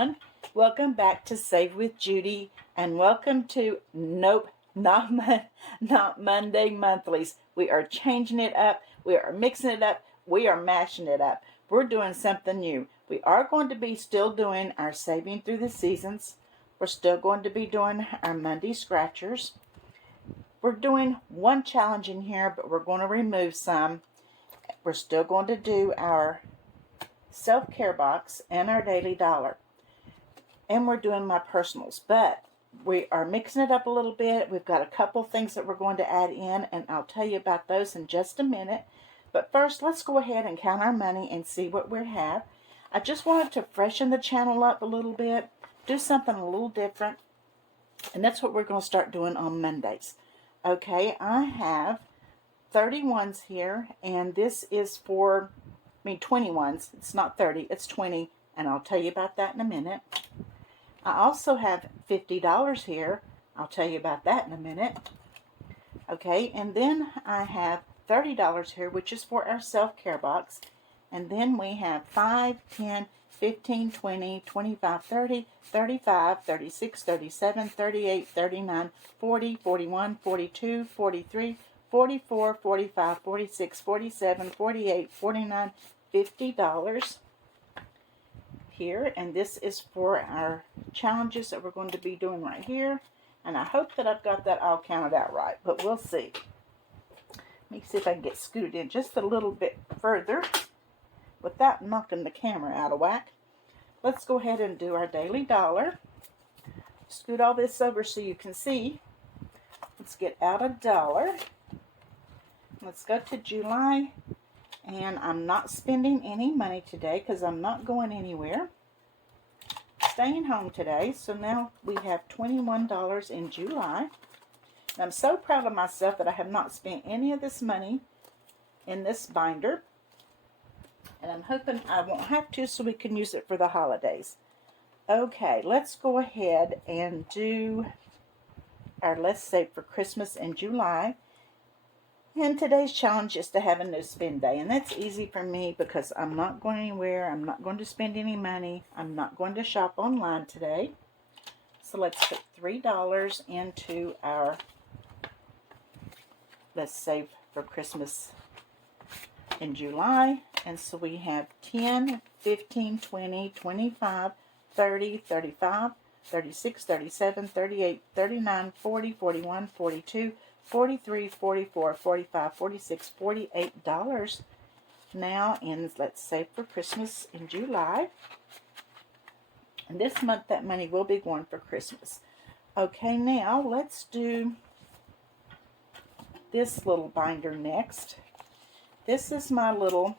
everyone. Welcome back to Save with Judy, and welcome to not Monday Monthlies. We are changing it up. We are mixing it up. We are mashing it up. We're doing something new. We are going to be still doing our Saving Through the Seasons. We're still going to be doing our Monday Scratchers. We're doing one challenge in here, but we're going to remove some. We're still going to do our self-care box and our daily dollar, and we're doing my personals, but we are mixing it up a little bit. We've got a couple things that we're going to add in, and I'll tell you about those in just a minute. But first, let's go ahead and count our money and see what we have. I just wanted to freshen the channel up a little bit, do something a little different, and that's what we're going to start doing on Mondays. Okay, I have 31s here, and this is for 21s. It's not 30, it's 20, and I'll tell you about that in a minute. I also have $50 here. I'll tell you about that in a minute. Okay, and then I have $30 here, which is for our self-care box. And then we have 5, 10, 15, 20, 25, 30, 35, 36, 37, 38, 39, 40, 41, 42, 43, 44, 45, 46, 47, 48, 49, $50 here. And this is for our challenges that we're going to be doing right here. And I hope that I've got that all counted out right, but we'll see. Let me see if I can get scooted in just a little bit further without knocking the camera out of whack. Let's go ahead and do our daily dollar. Scoot all this over so you can see. Let's get out a dollar. Let's go to July, and I'm not spending any money today because I'm not going anywhere. Staying home today, so now we have $21 in July. And I'm so proud of myself that I have not spent any of this money in this binder. And I'm hoping I won't have to, so we can use it for the holidays. Okay, let's go ahead and do our Let's Save for Christmas in July. And today's challenge is to have a no spend day. And that's easy for me because I'm not going anywhere. I'm not going to spend any money. I'm not going to shop online today. So let's put $3 into our Let's Save for Christmas in July. And so we have 10, 15, 20, 25, 30, 35, 36, 37, 38, 39, 40, 41, 42, 43, 44, 45, 46, $48 now in Let's Save for Christmas in July. And this month that money will be going for Christmas. Okay, now let's do this little binder next. This is my little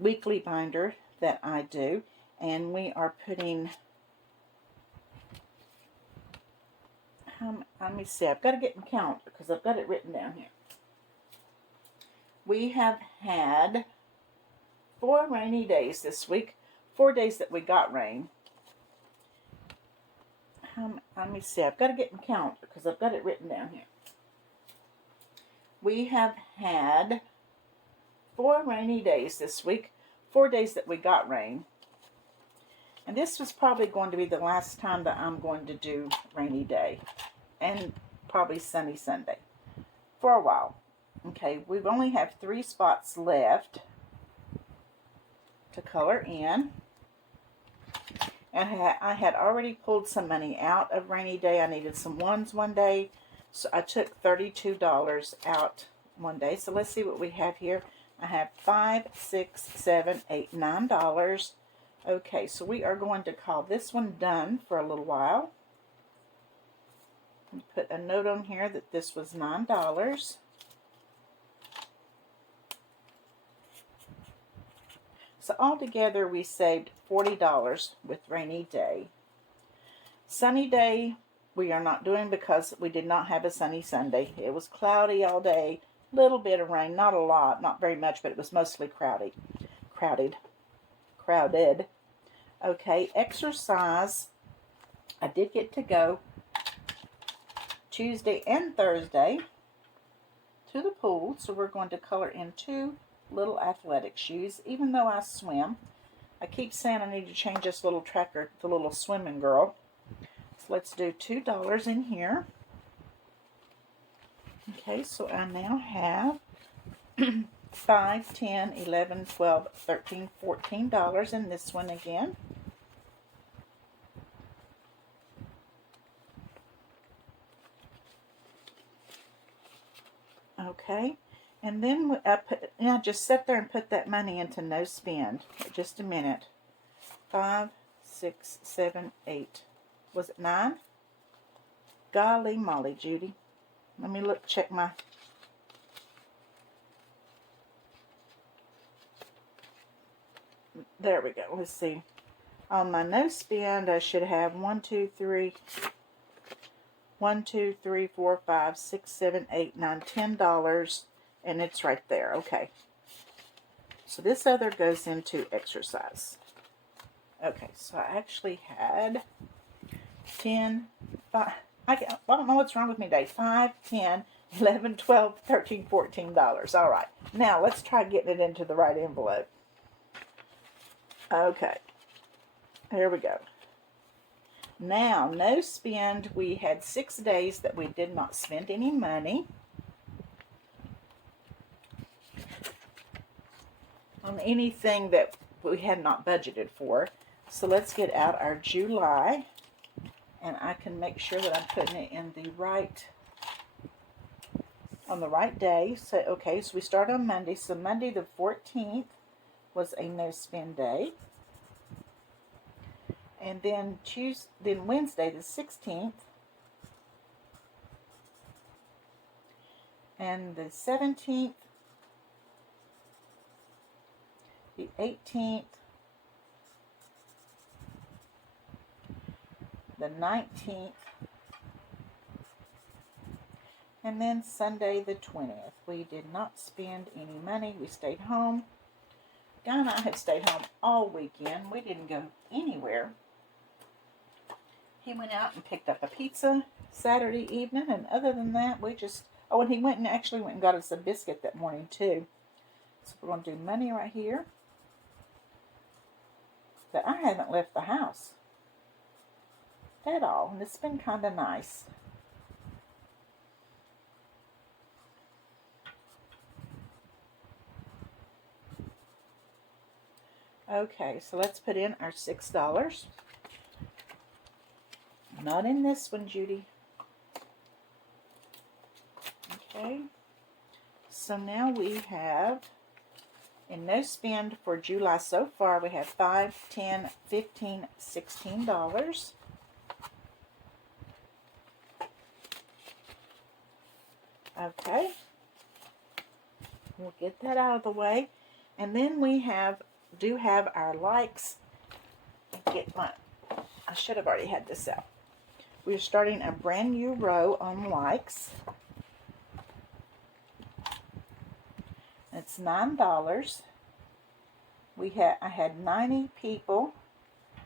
weekly binder that I do, and we are putting, let me see, I've got to get them count because I've got it written down here. We have had 4 rainy days this week, 4 days that we got rain. Let me see, I've got to get them count because I've got it written down here. We have had 4 rainy days this week, 4 days that we got rain. And this was probably going to be the last time that I'm going to do rainy day. And probably sunny Sunday. For a while. Okay, we've only have 3 spots left to color in. And I had already pulled some money out of rainy day. I needed some ones one day. So I took $32 out one day. So let's see what we have here. I have $5, $6, $7, $8, $9. Okay, so we are going to call this one done for a little while. And put a note on here that this was $9. So altogether we saved $40 with rainy day. Sunny day we are not doing because we did not have a sunny Sunday. It was cloudy all day. Little bit of rain, not a lot, not very much, but it was mostly crowded. Okay, exercise. I did get to go Tuesday and Thursday to the pool, so we're going to color in 2 little athletic shoes, even though I swim. I keep saying I need to change this little tracker, the little swimming girl. So let's do $2 in here. Okay, so I now have 5, 10, 11, 12, 13, $14 in this one again. Okay, and then I just sit there and put that money into no spend. Just a minute. 5, 6, 7, 8. Was it 9? Golly molly, Judy. Let me look, check my... There we go. Let's see. On my no spend, I should have 1, 2, 3, 4, 5, 6, 7, 8, 9, $10, and it's right there. Okay. So this other goes into exercise. Okay, so I actually had 10, 5, I don't know what's wrong with me today. 5, 10, 11, 12, 13, $14. All right. Now, let's try getting it into the right envelope. Okay. Here we go. Now, no spend. We had 6 days that we did not spend any money on anything that we had not budgeted for. So let's get out our July, and I can make sure that I'm putting it in the right, on the right day. So, okay, so we start on Monday. So Monday the 14th was a no spend day. And then Wednesday the 16th, and the 17th, the 18th, the 19th, and then Sunday the 20th. We did not spend any money. We stayed home. Guy and I had stayed home all weekend. We didn't go anywhere. He went out and picked up a pizza Saturday evening, and other than that, we just... Oh, and he actually went and got us a biscuit that morning, too. So we're going to do money right here. But I haven't left the house at all, and it's been kind of nice. Okay, so let's put in our $6. Not in this one, Judy. Okay. So now we have, in no spend for July so far, we have 5, 10, 15, $16. Okay. We'll get that out of the way. And then we do have our likes. I should have already had this out. We're starting a brand new row on likes. It's $9. I had 90 people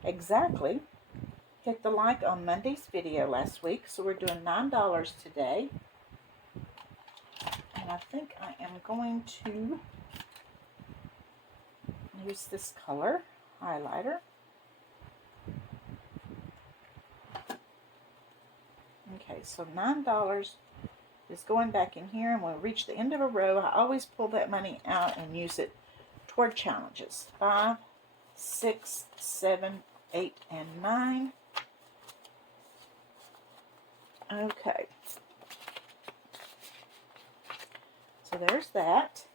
exactly hit the like on Monday's video last week, so we're doing $9 today. And I think I am going to use this color highlighter. Okay, so $9 is going back in here, and when we reach the end of a row, I always pull that money out and use it toward challenges. 5, 6, 7, 8, and 9. Okay. So there's that.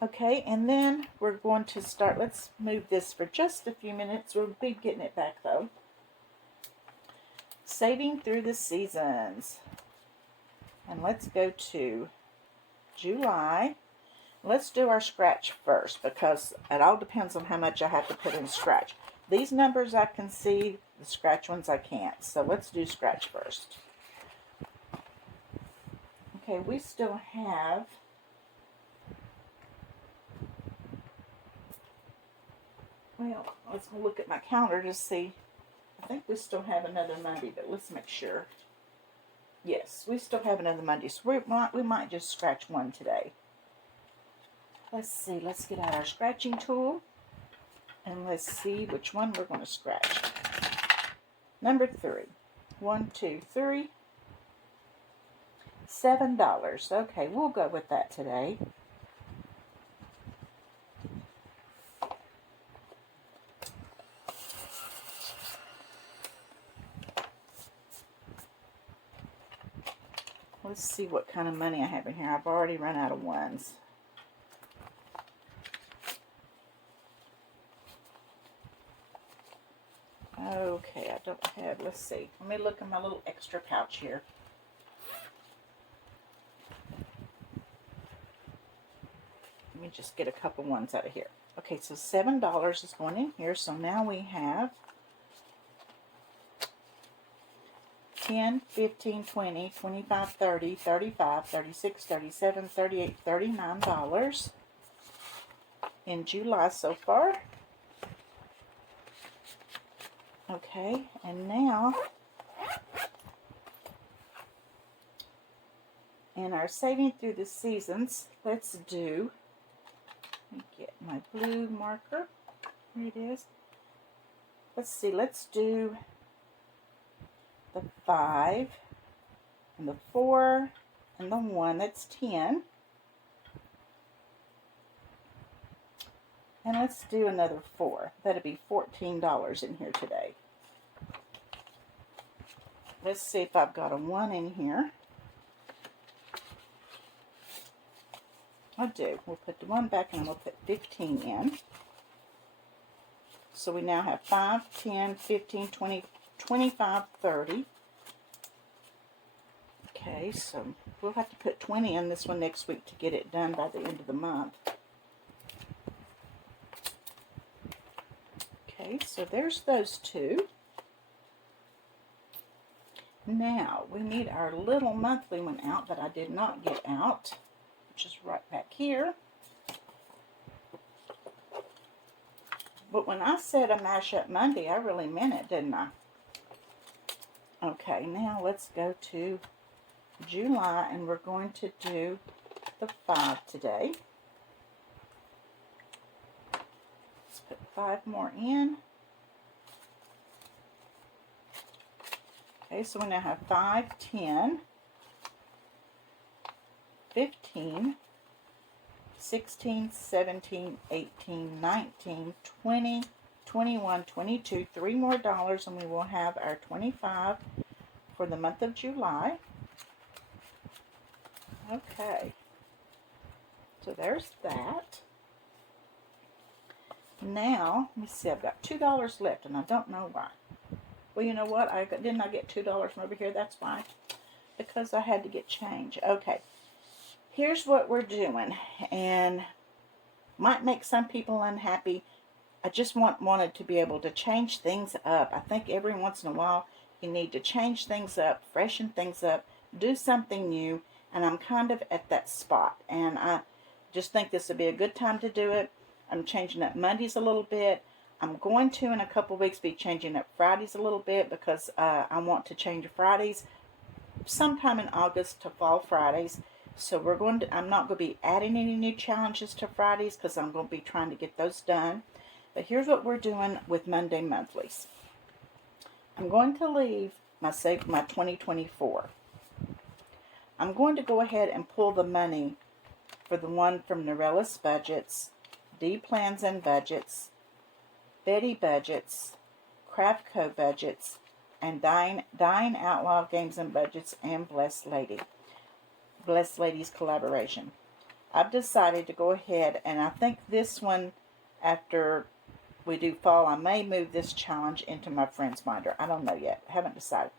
Okay, and then we're going to start. Let's move this for just a few minutes. We'll be getting it back, though. Saving through the seasons. And let's go to July. Let's do our scratch first, because it all depends on how much I have to put in scratch. These numbers I can see, the scratch ones I can't. So let's do scratch first. Okay, we still have... Well, let's look at my calendar to see. I think we still have another Monday, but let's make sure. Yes, we still have another Monday, so we might just scratch one today. Let's see. Let's get out our scratching tool. And let's see which one we're going to scratch. Number 3. 1, 2, 3. $7. Okay, we'll go with that today. Let's see what kind of money I have in here. I've already run out of ones. Okay, I don't have, let's see. Let me look in my little extra pouch here. Let me just get a couple ones out of here. Okay, so $7 is going in here. So now we have 10, 15, 20, 25, 30, 35, 36, 37, 38, $39 in July so far. Okay, and now in our saving through the seasons, let's do, let me get my blue marker. Here it is. Let's see, let's do the 5 and the 4 and the 1. That's 10. And let's do another 4. That'll be $14 in here today. Let's see if I've got a 1 in here. I do. We'll put the 1 back and we'll put 15 in. So we now have 5, 10, 15, 20, 25, 30. Okay, so we'll have to put 20 in this one next week to get it done by the end of the month. Okay, so there's those two. Now, we need our little monthly one out that I did not get out, which is right back here. But when I said a mashup Monday, I really meant it, didn't I? Okay, now let's go to July, and we're going to do the 5 today. Let's put 5 more in. Okay, so we now have 5, 10, 15, 16, 17, 18, 19, 20, 21, 22, 3 more dollars, and we will have our 25 for the month of July. Okay, so there's that. Now, let me see, I've got $2 left, and I don't know why. Well, you know what? Didn't I get $2 from over here? That's why. Because I had to get change. Okay. Here's what we're doing. And might make some people unhappy. I just wanted to be able to change things up. I think every once in a while you need to change things up, freshen things up, do something new. And I'm kind of at that spot. And I just think this would be a good time to do it. I'm changing up Mondays a little bit. I'm going to, in a couple weeks, be changing up Fridays a little bit because I want to change Fridays sometime in August to Fall Fridays. So I'm not going to be adding any new challenges to Fridays because I'm going to be trying to get those done. But here's what we're doing with Monday monthlies. I'm going to leave my 2024. I'm going to go ahead and pull the money for the one from Norella's Budgets, D Plans and Budgets, Betty Budgets, Craftco Budgets, and Dying Outlaw Games and Budgets, and Blessed Lady's collaboration. I've decided to go ahead, and I think this one, after we do fall, I may move this challenge into my friend's binder. I don't know yet. I haven't decided.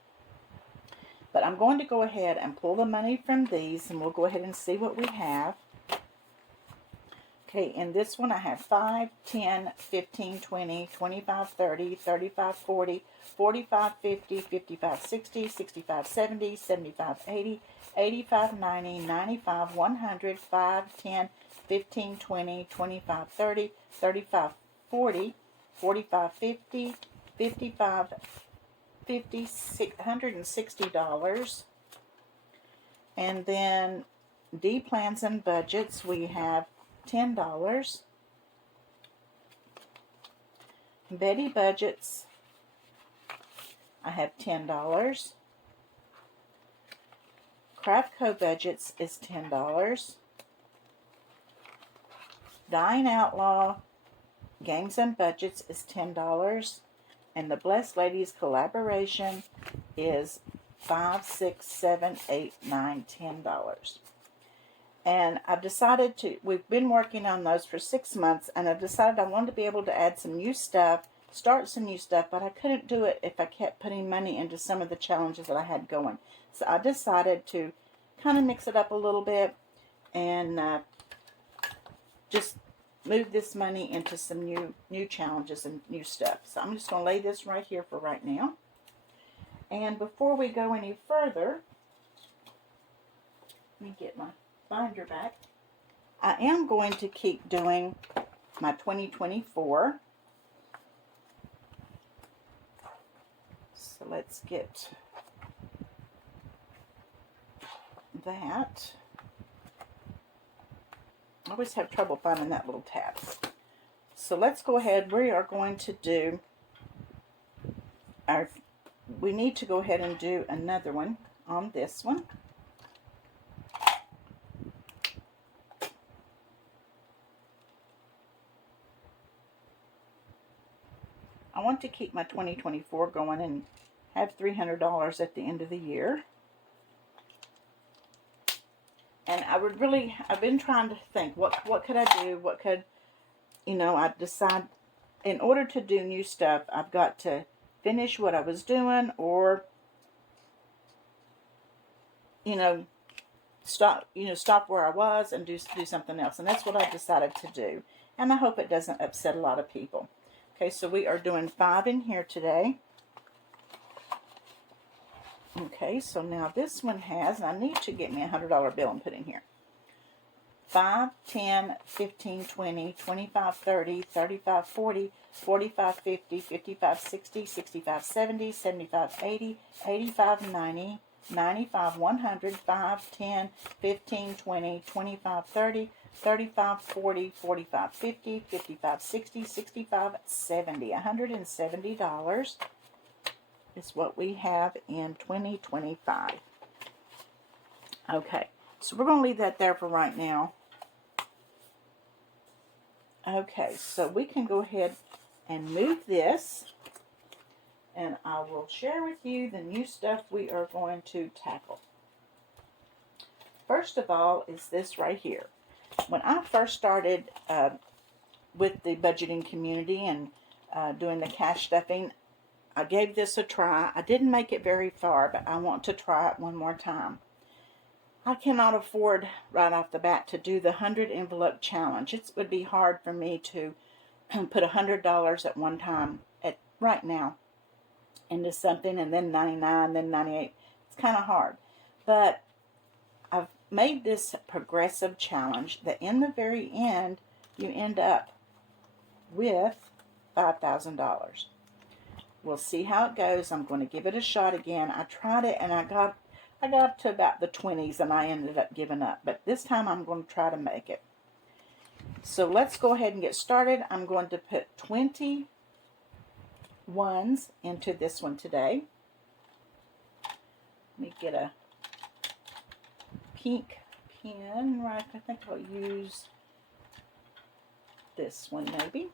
But I'm going to go ahead and pull the money from these, and we'll go ahead and see what we have. Okay, in this one I have 5, 10, 15, 20, 25, 30, 35, 40, 45, 50, 55, 60, 65, 70, 75, 80, 85, 90, 95, 100, 5, 10, 15, 20, 25, 30, 35, 40, 45, 50, 55, 50, $160. And then D Plans and Budgets, we have $10. Betty Budgets, I have $10. Craft Co Budgets is $10. Dying Outlaw Games and Budgets is $10. And the Blessed Ladies Collaboration is $5, $6, $7, $8, $9, $10. And I've decided we've been working on those for 6 months, and I've decided I wanted to be able to add some new stuff, start some new stuff, but I couldn't do it if I kept putting money into some of the challenges that I had going. So I decided to kind of mix it up a little bit and just move this money into some new challenges and new stuff. So I'm just going to lay this right here for right now. And before we go any further, let me get my binder back. I am going to keep doing my 2024. So let's get that. I always have trouble finding that little tab. So let's go ahead. We are going to do we need to go ahead and do another one on this one. I want to keep my 2024 going and have $300 at the end of the year. And I've been trying to think, what could I do? What could, I decide, in order to do new stuff, I've got to finish what I was doing or, stop where I was and do something else. And that's what I've decided to do. And I hope it doesn't upset a lot of people. Okay, so we are doing 5 in here today. Okay, so now this one has, and I need to get me a $100 bill and put in here. 5, 10, 15, 20, 25, 30, 35, 40, 45, 50, 55, 60, 65, 70, 75, 80, 85, 90, 95, 100, 5, 10, 15, 20, 25, 30, 35, 40, 45, 50, 55, 60, 65, 70. $170 is what we have in 2025. Okay, so we're going to leave that there for right now. Okay, so we can go ahead and move this, and I will share with you the new stuff we are going to tackle. First of all is this right here. When I first started with the budgeting community and doing the cash stuffing, I gave this a try. I didn't make it very far, but I want to try it one more time. I cannot afford right off the bat to do the 100 envelope challenge. It would be hard for me to put $100 at one time right now into something, and then 99, then 98. It's kind of hard. But I've made this progressive challenge that in the very end, you end up with $5,000. We'll see how it goes. I'm going to give it a shot again. I tried it and I got to about the 20s and I ended up giving up. But this time I'm going to try to make it. So let's go ahead and get started. I'm going to put 20 ones into this one today. Let me get a pink pen, right? I think I'll use this one maybe.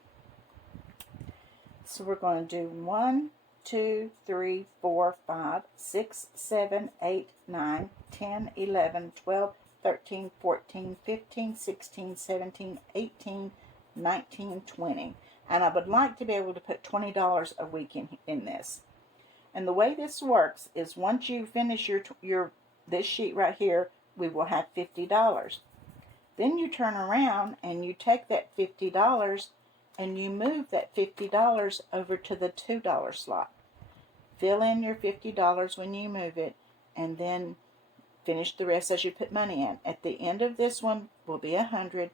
So we're going to do 1, 2, 3, 4, 5, 6, 7, 8, 9, 10, 11, 12, 13, 14, 15, 16, 17, 18, 19, 20. And I would like to be able to put $20 a week in this. And the way this works is once you finish this sheet right here, we will have $50. Then you turn around and you take that $50 and you move that $50 over to the $2 slot. Fill in your $50 when you move it, and then finish the rest as you put money in. At the end of this one will be 100.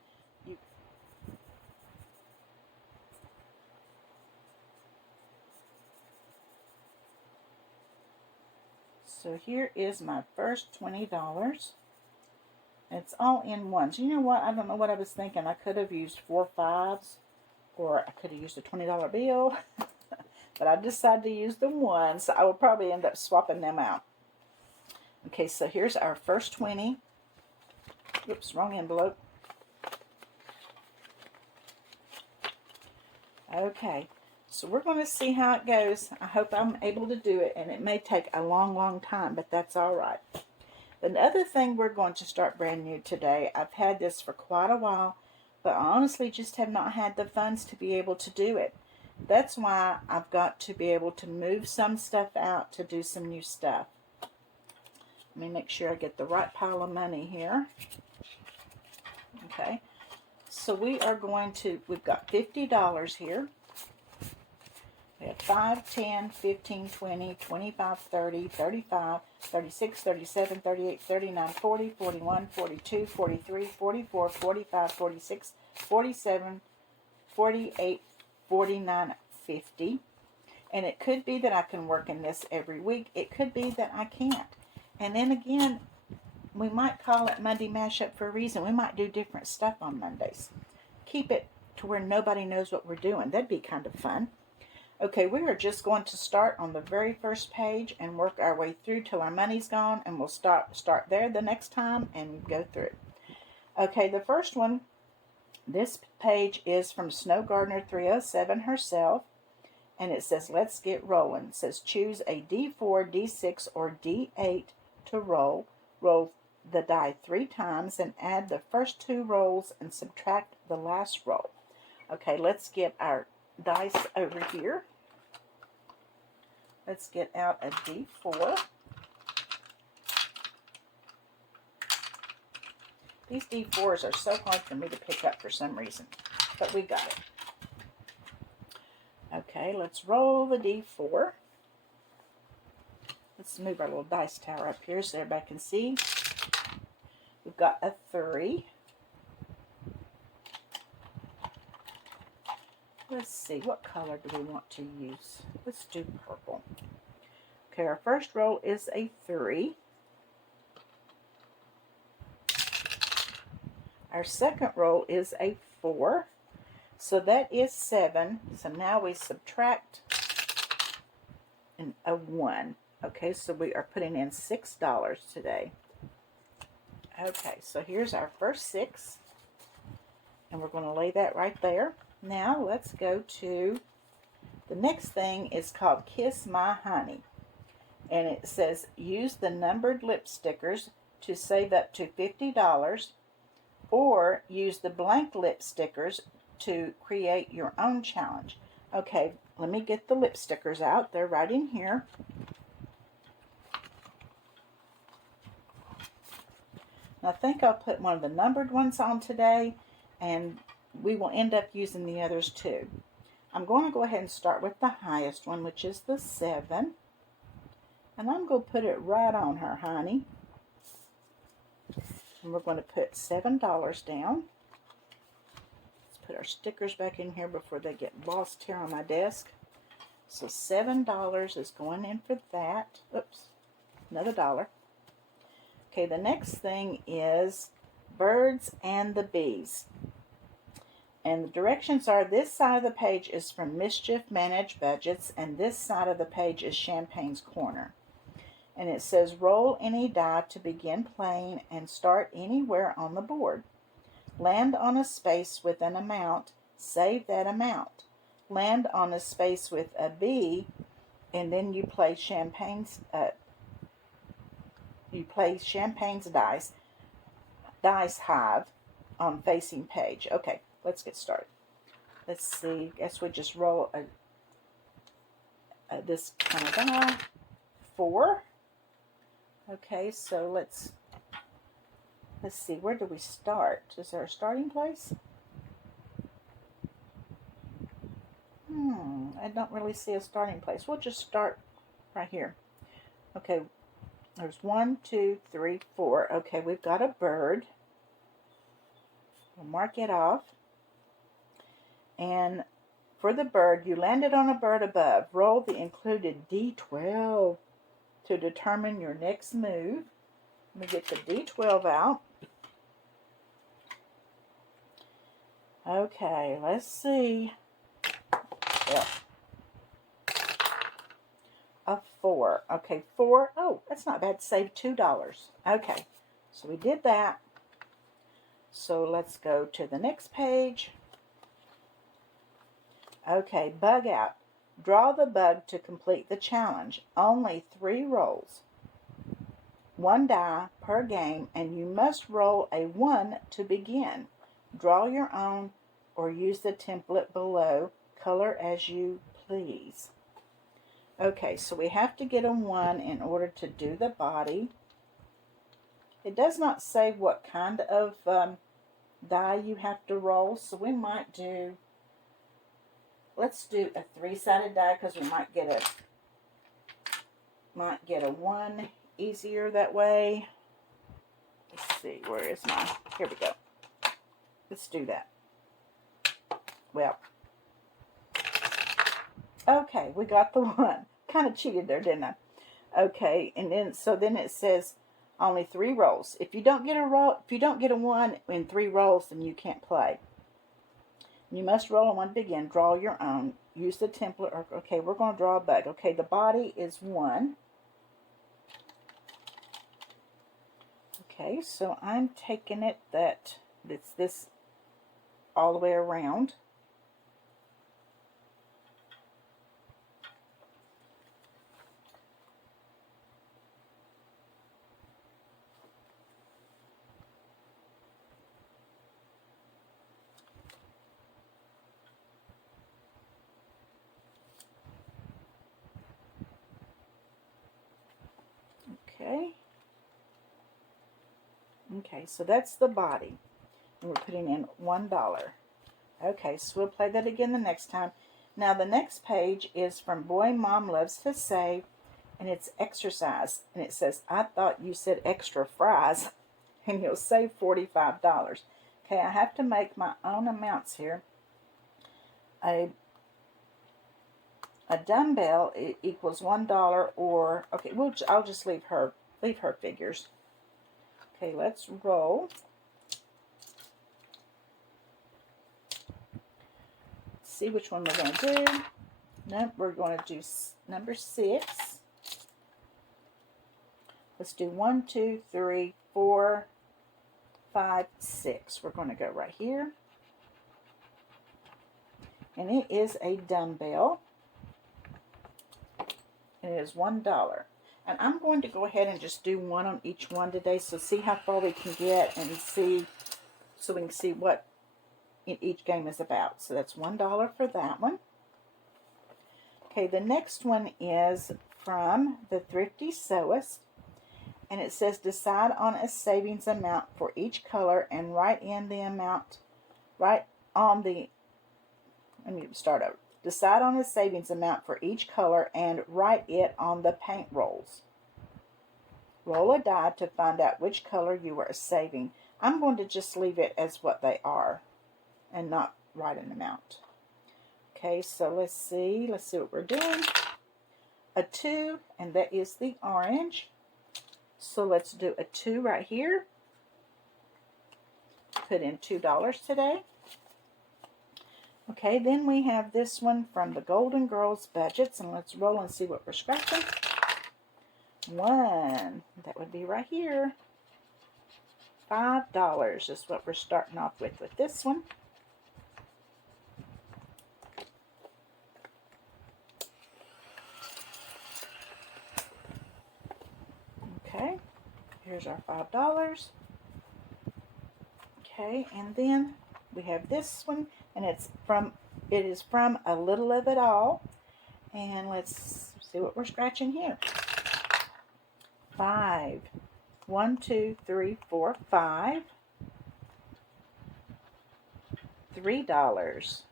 So here is my first $20. It's all in ones. You know what? I don't know what I was thinking. I could have used 4 5s or I could have used a $20 bill, but I decided to use the 1, so I will probably end up swapping them out. Okay, so here's our first 20. Oops, wrong envelope. Okay, so we're going to see how it goes. I hope I'm able to do it, and it may take a long, long time, but that's all right. The other thing we're going to start brand new today, I've had this for quite a while, but I honestly just have not had the funds to be able to do it. That's why I've got to be able to move some stuff out to do some new stuff. Let me make sure I get the right pile of money here. Okay, so we are going to, we've got $50 here. We have 5, 10, 15, 20, 25, 30, 35, 36, 37, 38, 39, 40, 41, 42, 43, 44, 45, 46, 47, 48, 49, 50. And it could be that I can work in this every week. It could be that I can't. And then again, we might call it Monday Mashup for a reason. We might do different stuff on Mondays. Keep it to where nobody knows what we're doing. That'd be kind of fun. Okay, we are just going to start on the very first page and work our way through till our money's gone, and we'll start there the next time and go through it. Okay, the first one, this page is from Snow Gardener 307 herself, and it says, let's get rolling. It says, choose a D4, D6, or D8 to roll. Roll the die 3 times and add the first 2 rolls and subtract the last roll. Okay, let's get our dice over here. Let's get out a D4. These D4s are so hard for me to pick up for some reason, but we got it. Okay, let's roll the D4. Let's move our little dice tower up here so everybody can see. We've got a 3. Let's see, what color do we want to use? Let's do purple. Okay, our first roll is a 3. Our second roll is a 4. So that is 7. So now we subtract a 1. Okay, so we are putting in $6 today. Okay, so here's our first 6. And we're going to lay that right there. Now let's go to the next thing. Is called Kiss My Honey. And it says use the numbered lip stickers to save up to $50, or use the blank lip stickers to create your own challenge. Okay, let me get the lip stickers out. They're right in here. I think I'll put one of the numbered ones on today, and we will end up using the others too. I'm going to go ahead and start with the highest one, which is the 7. And I'm going to put it right on her, honey. And we're going to put $7 down. Let's put our stickers back in here before they get lost here on my desk. So $7 is going in for that. Oops, another $1. Okay, the next thing is Birds and the Bees. And the directions are, this side of the page is from Mischief Managed Budgets, and this side of the page is Champagne's Corner. And it says, roll any die to begin playing and start anywhere on the board. Land on a space with an amount, save that amount. Land on a space with a bee, and then you play Champagne's dice hive on facing page. Okay, let's get started. Let's see. Guess we just roll this kind of die. 4. Okay, so let's see. Where do we start? Is there a starting place? I don't really see a starting place. We'll just start right here. Okay, there's 1, 2, 3, 4. Okay, we've got a bird. We'll mark it off. And for the bird, you landed on a bird above. Roll the included D12 to determine your next move. Let me get the D12 out. Okay, let's see. help. A 4. Okay, 4. Oh, that's not bad. Save $2. Okay, so we did that. So let's go to the next page. Okay, bug out. Draw the bug to complete the challenge. Only 3 rolls. 1 die per game, and you must roll a 1 to begin. Draw your own or use the template below. Color as you please. Okay, so we have to get a 1 in order to do the body. It does not say what kind of die you have to roll, so we might do, let's do a 3-sided die because we might get a 1 easier that way. Let's see, where is mine? Here we go. Let's do that. Well, okay, we got the 1. Kind of cheated there, didn't I? Okay, and then so then it says only 3 rolls. If you don't get a 1 in 3 rolls, then you can't play. You must roll a 1 to begin. Draw your own. Use the template. Okay, we're going to draw a bug. Okay, the body is 1. Okay, so I'm taking it that it's this all the way around. Okay. Okay, so that's the body. And we're putting in $1. Okay, so we'll play that again the next time. Now the next page is from Boy Mom Loves to Save, and it's exercise. And it says, I thought you said extra fries, and you'll save $45. Okay, I have to make my own amounts here. A dumbbell equals $1 or, okay, I'll just leave her figures. Okay, let's roll. See which one we're going to do. No, we're going to do number 6. Let's do 1, 2, 3, 4, 5, 6. We're going to go right here. And it is a dumbbell. And it is $1. And I'm going to go ahead and just do 1 on each one today. So see how far we can get and see, so we can see what each game is about. So that's $1 for that one. Okay, the next one is from the Thrifty Sewist, and it says decide on a savings amount for each color and write in the amount, let me start over. Decide on a savings amount for each color and write it on the paint rolls. Roll a die to find out which color you are saving. I'm going to just leave it as what they are and not write an amount. Okay, so let's see what we're doing. A 2, and that is the orange. So let's do a 2 right here. Put in $2 today. Okay, then we have this one from the Golden Girls Budgets, and let's roll and see what we're scratching. 1, that would be right here. $5 is what we're starting off with this one. Okay, here's our $5. Okay, and then we have this one, and it is from A Little of It All. And let's see what we're scratching here. 5. 1, 2, 3, 4, 5. $3.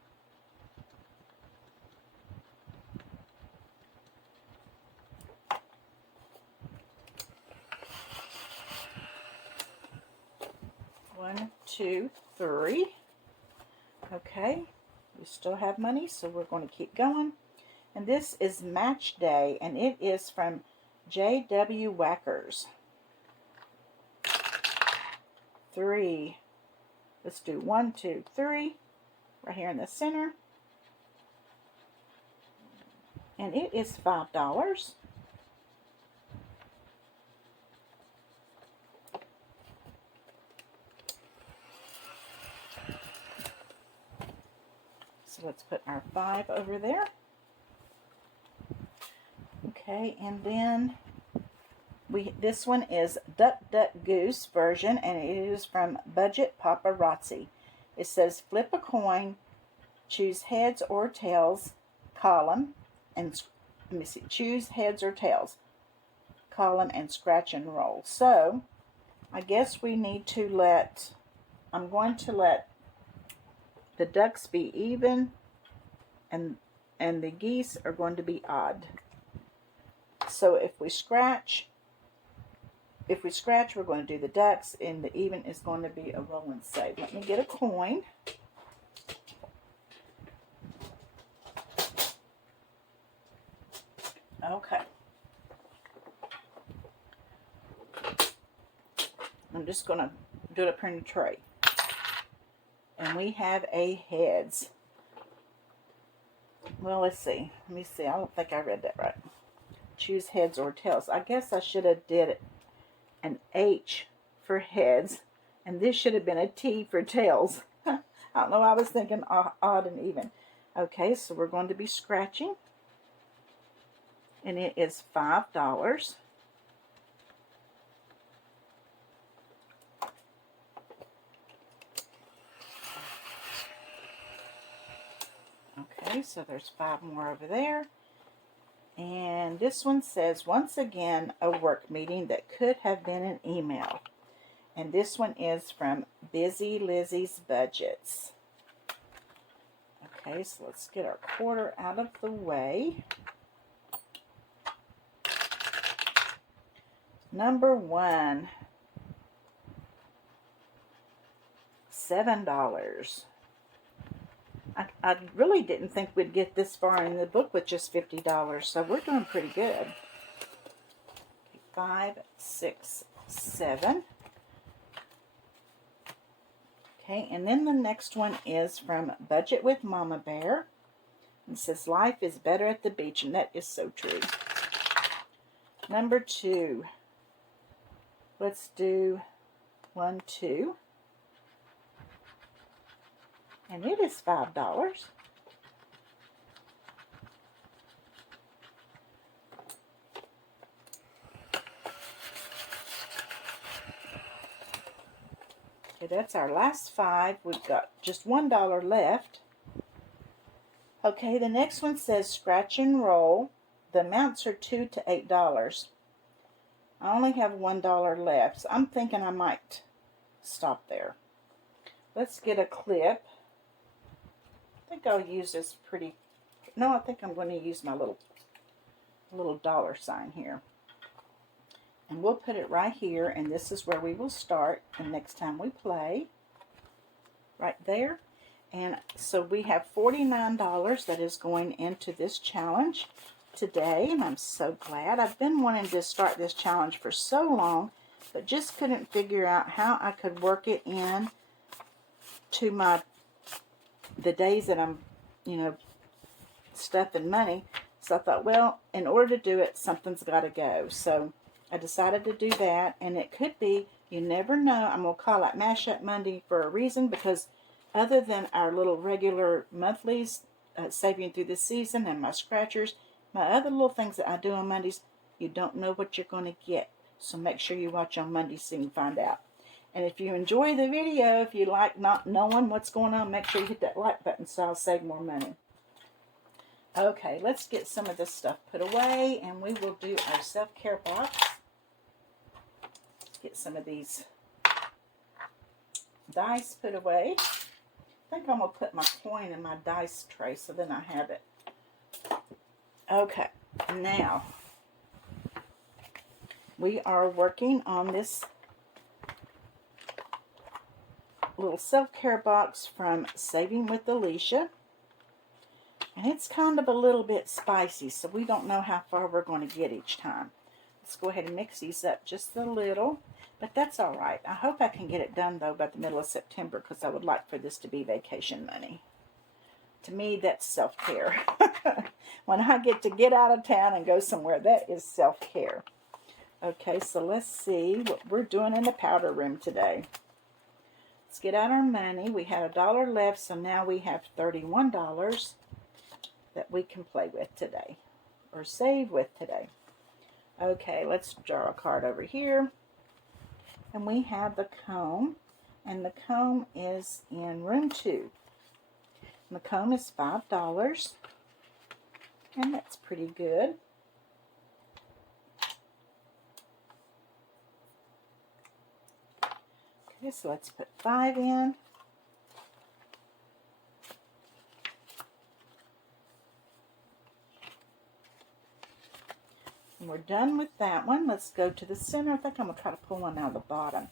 One, 2, 3. Okay, we still have money, so we're going to keep going. And this is Match Day, and it is from J.W. Whackers. 3. Let's do 1, 2, 3. Right here in the center. and it is $5. So let's put our 5 over there. Okay, and then this one is Duck Duck Goose version, and it is from Budget Paparazzi. It says flip a coin, choose heads or tails, column, and let me see, choose heads or tails, column, and scratch and roll. So I guess we need to I'm going to let the ducks be even, and the geese are going to be odd. So if we scratch, we're going to do the ducks, and the even is going to be a roll and save. Let me get a coin. Okay. I'm just going to do it up here in the tray. And we have a heads. Well, let's see. Let me see. I don't think I read that right. Choose heads or tails. I guess I should have did an H for heads, and this should have been a T for tails. I don't know. I was thinking odd and even. Okay, so we're going to be scratching, and it is $5. Okay, so there's 5 more over there. And this one says, once again, a work meeting that could have been an email. And this one is from Busy Lizzie's Budgets. Okay, so let's get our quarter out of the way. Number 1, $7. I really didn't think we'd get this far in the book with just $50, so we're doing pretty good. 5, 6, 7. Okay, and then the next one is from Budget with Mama Bear. It says, life is better at the beach, and that is so true. Number 2. Let's do 1, 2. And it is $5. Okay, that's our last 5. We've got just $1 left. Okay, the next one says scratch and roll. The amounts are $2 to $8. I only have $1 left, so I'm thinking I might stop there. Let's get a clip. I think I'll use this I think I'm going to use my little dollar sign here. And we'll put it right here, and this is where we will start the next time we play. Right there. And so we have $49 that is going into this challenge today, and I'm so glad. I've been wanting to start this challenge for so long, but just couldn't figure out how I could work it in to the days that I'm, stuffing money. So I thought, well, in order to do it, something's got to go. So I decided to do that, and it could be, you never know, I'm going to call it Mashup Monday for a reason, because other than our little regular monthlies, saving through the season, and my scratchers, my other little things that I do on Mondays, you don't know what you're going to get. So make sure you watch on Monday so you can find out. And if you enjoy the video, if you like not knowing what's going on, make sure you hit that like button so I'll save more money. Okay, let's get some of this stuff put away, and we will do our self-care box. Get some of these dice put away. I think I'm going to put my coin in my dice tray so then I have it. Okay, now we are working on this little self-care box from Saving with Alicia. And it's kind of a little bit spicy, so we don't know how far we're going to get each time. Let's go ahead and mix these up just a little, but that's all right. I hope I can get it done, though, by the middle of September, because I would like for this to be vacation money. To me, that's self-care. When I get out of town and go somewhere, that is self-care. Okay, so let's see what we're doing in the powder room today. Let's get out our money. We had $1 left, so now we have $31 that we can play with today, or save with today. Okay, let's draw a card over here. And we have the comb, and the comb is in room 2. And the comb is $5, and that's pretty good. Okay, so let's put 5 in. And we're done with that one. Let's go to the center. I think I'm going to try to pull one out of the bottom.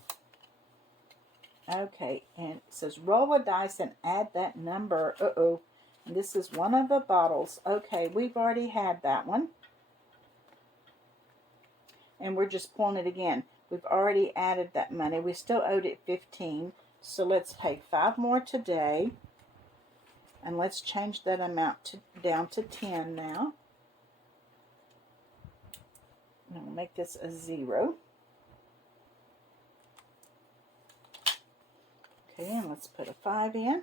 Okay, and it says roll a dice and add that number. Uh-oh. And this is one of the bottles. Okay, we've already had that one. And we're just pulling it again. We've already added that money. We still owed it 15. So let's pay 5 more today. And let's change that amount down to 10 now. And we'll make this a 0. Okay, and let's put a 5 in.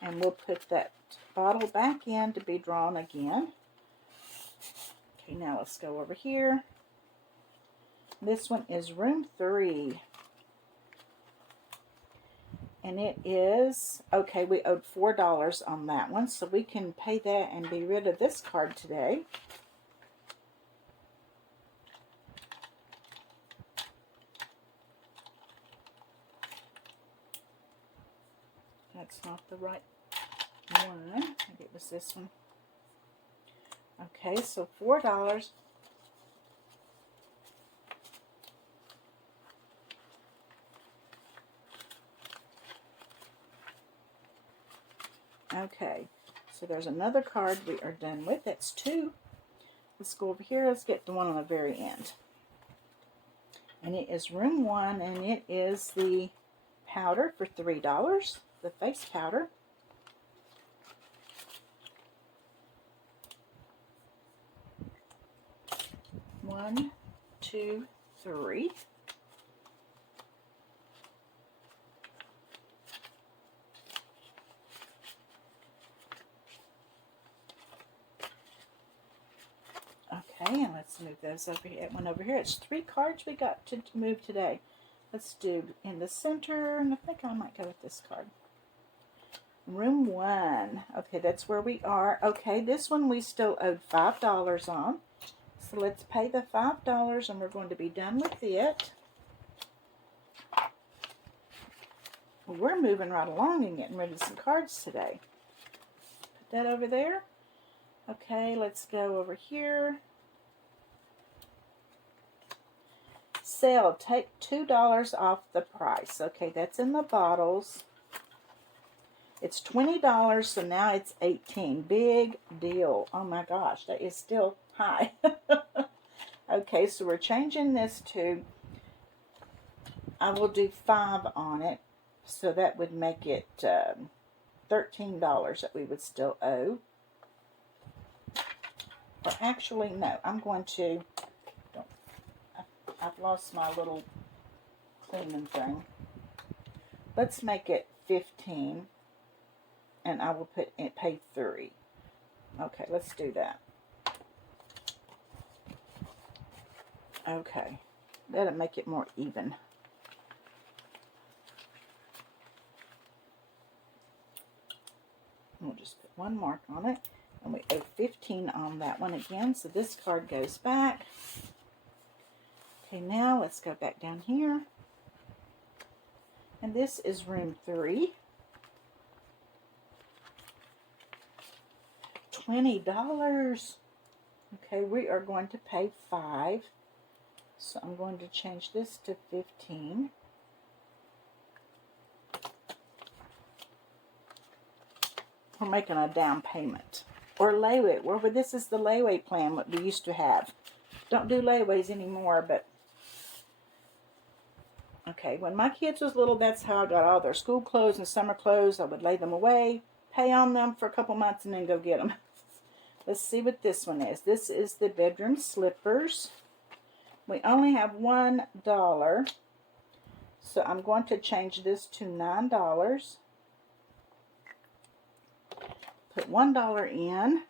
And we'll put that bottle back in to be drawn again. Okay, now let's go over here. This one is room 3. And it is, okay, we owed $4 on that one, so we can pay that and be rid of this card today. That's not the right one. Maybe it was this one. Okay, so $4. Okay, so there's another card we are done with. That's 2. Let's go over here. Let's get the one on the very end. And it is room 1, and it is the powder for $3. The face powder. One, 2, 3. Okay, and let's move those over here. One over here. It's 3 cards we got to move today. Let's do in the center, and I think I might go with this card. Room 1. Okay, that's where we are. Okay, this one we still owed $5 on. So let's pay the $5, and we're going to be done with it. Well, we're moving right along and getting rid of some cards today. Put that over there. Okay, let's go over here. Sale, take $2 off the price. Okay, that's in the bottles. It's $20, so now it's $18. Big deal. Oh my gosh, that is still high. Okay, so we're changing this to, I will do 5 on it, so that would make it $13 that we would still owe. Or actually, no, I'm going to, I've lost my little cleaning thing. Let's make it 15. And I will pay 3. Okay, let's do that. Okay, that'll make it more even. We'll just put 1 mark on it. And we owe 15 on that one again. So this card goes back. Okay, now let's go back down here. And this is room 3. $20. Okay, we are going to pay 5. So I'm going to change this to 15. We're making a down payment. Or layaway. Well, this is the layaway plan what we used to have. Don't do layaways anymore, but okay, when my kids was little, that's how I got all their school clothes and summer clothes. I would lay them away, pay on them for a couple months and then go get them. Let's see what this one is. This is the bedroom slippers. We only have $1, so I'm going to change this to $9. Put $1 in.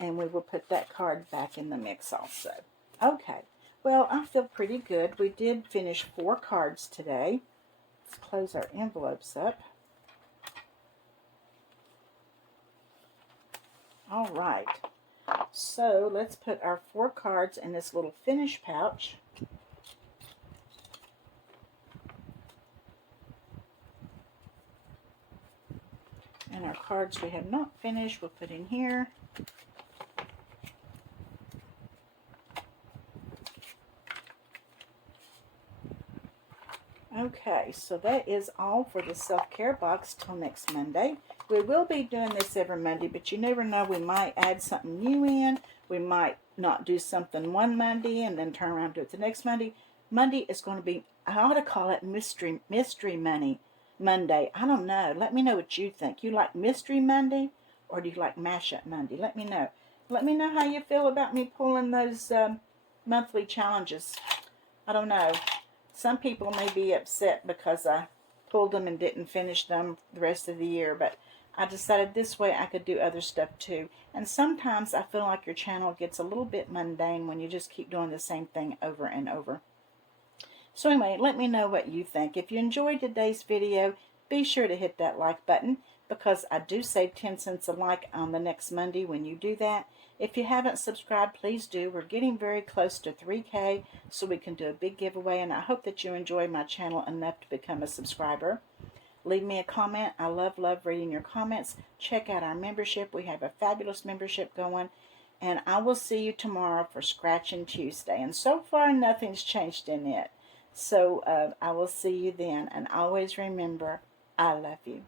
And we will put that card back in the mix also. Okay, well, I feel pretty good. We did finish 4 cards today. Let's close our envelopes up. All right, so let's put our 4 cards in this little finish pouch. And our cards we have not finished, we'll put in here. Okay, so that is all for the self-care box till next Monday. We will be doing this every Monday, but you never know. We might add something new in. We might not do something one Monday and then turn around and do it the next Monday. Monday is going to be, I ought to call it Mystery Monday. I don't know. Let me know what you think. You like Mystery Monday or do you like Mashup Monday? Let me know. Let me know how you feel about me pulling those monthly challenges. I don't know. Some people may be upset because I pulled them and didn't finish them the rest of the year, but I decided this way I could do other stuff too. And sometimes I feel like your channel gets a little bit mundane when you just keep doing the same thing over and over. So anyway, let me know what you think. If you enjoyed today's video, be sure to hit that like button because I do save 10 cents a like on the next Monday when you do that. If you haven't subscribed, please do. We're getting very close to 3K, so we can do a big giveaway, and I hope that you enjoy my channel enough to become a subscriber. Leave me a comment. I love reading your comments. Check out our membership. We have a fabulous membership going, and I will see you tomorrow for Scratching Tuesday. And so far, nothing's changed in it. So I will see you then, and always remember, I love you.